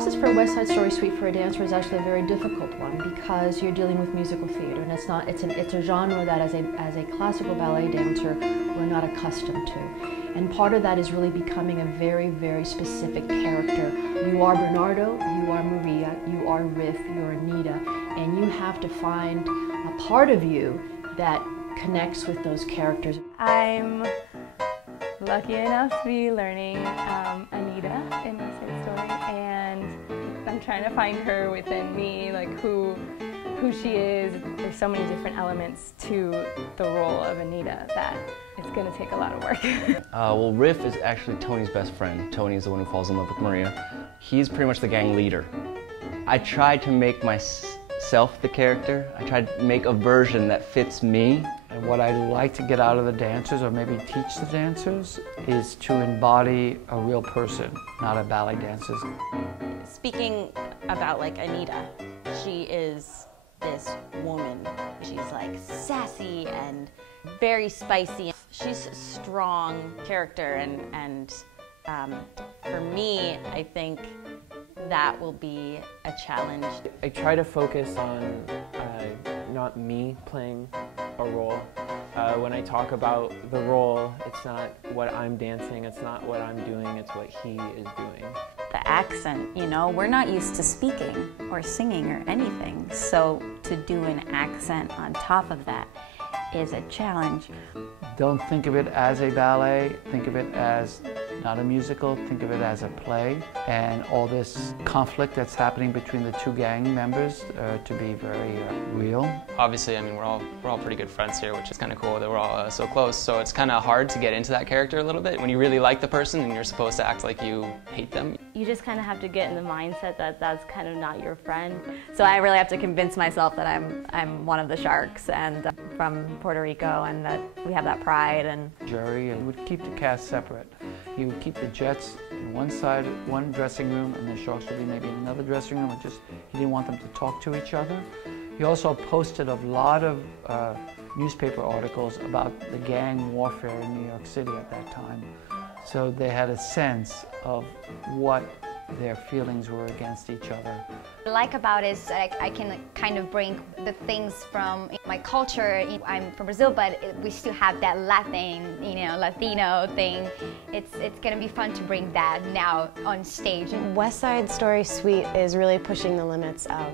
process for West Side Story Suite for a dancer is actually a very difficult one because you're dealing with musical theater, and it's a genre that as a classical ballet dancer we're not accustomed to. And part of that is really becoming a very, very specific character. You are Bernardo, you are Maria, you are Riff, you're Anita, and you have to find a part of you that connects with those characters. I'm lucky enough to be learning Anita in West Side Story, and I'm trying to find her within me, like who she is. There's so many different elements to the role of Anita that it's going to take a lot of work. Well, Riff is actually Tony's best friend. Tony is the one who falls in love with Maria. He's pretty much the gang leader. I tried to make myself the character. I tried to make a version that fits me. And what I like to get out of the dancers, or maybe teach the dancers, is to embody a real person, not a ballet dancer. Speaking about like Anita, she is this woman. She's like sassy and very spicy. She's a strong character, and for me, I think that will be a challenge. I try to focus on not me playing a role. When I talk about the role, it's not what I'm dancing, it's not what I'm doing, it's what he is doing. The accent, you know, we're not used to speaking or singing or anything, so to do an accent on top of that is a challenge. Don't think of it as a ballet, think of it as not a musical, think of it as a play, and all this conflict that's happening between the two gang members to be very real. Obviously, I mean, we're all pretty good friends here, which is kind of cool that we're all so close, so it's kind of hard to get into that character a little bit when you really like the person and you're supposed to act like you hate them. You just kind of have to get in the mindset that that's kind of not your friend. So I really have to convince myself that I'm one of the sharks and from Puerto Rico, and that we have that pride. And Jerry would keep the cast separate. He would keep the Jets in one side, one dressing room, and the Sharks would be maybe in another dressing room. He didn't want them to talk to each other. He also posted a lot of newspaper articles about the gang warfare in New York City at that time. So they had a sense of what their feelings were against each other. What I like about it is I can kind of bring the things from my culture. I'm from Brazil, but we still have that Latin, Latino thing. It's going to be fun to bring that now on stage. West Side Story Suite is really pushing the limits of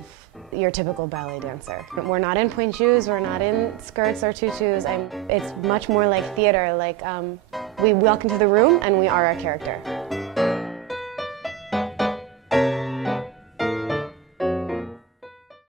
your typical ballet dancer. We're not in pointe shoes, we're not in skirts or tutus. It's much more like theater, like we walk into the room and we are our character.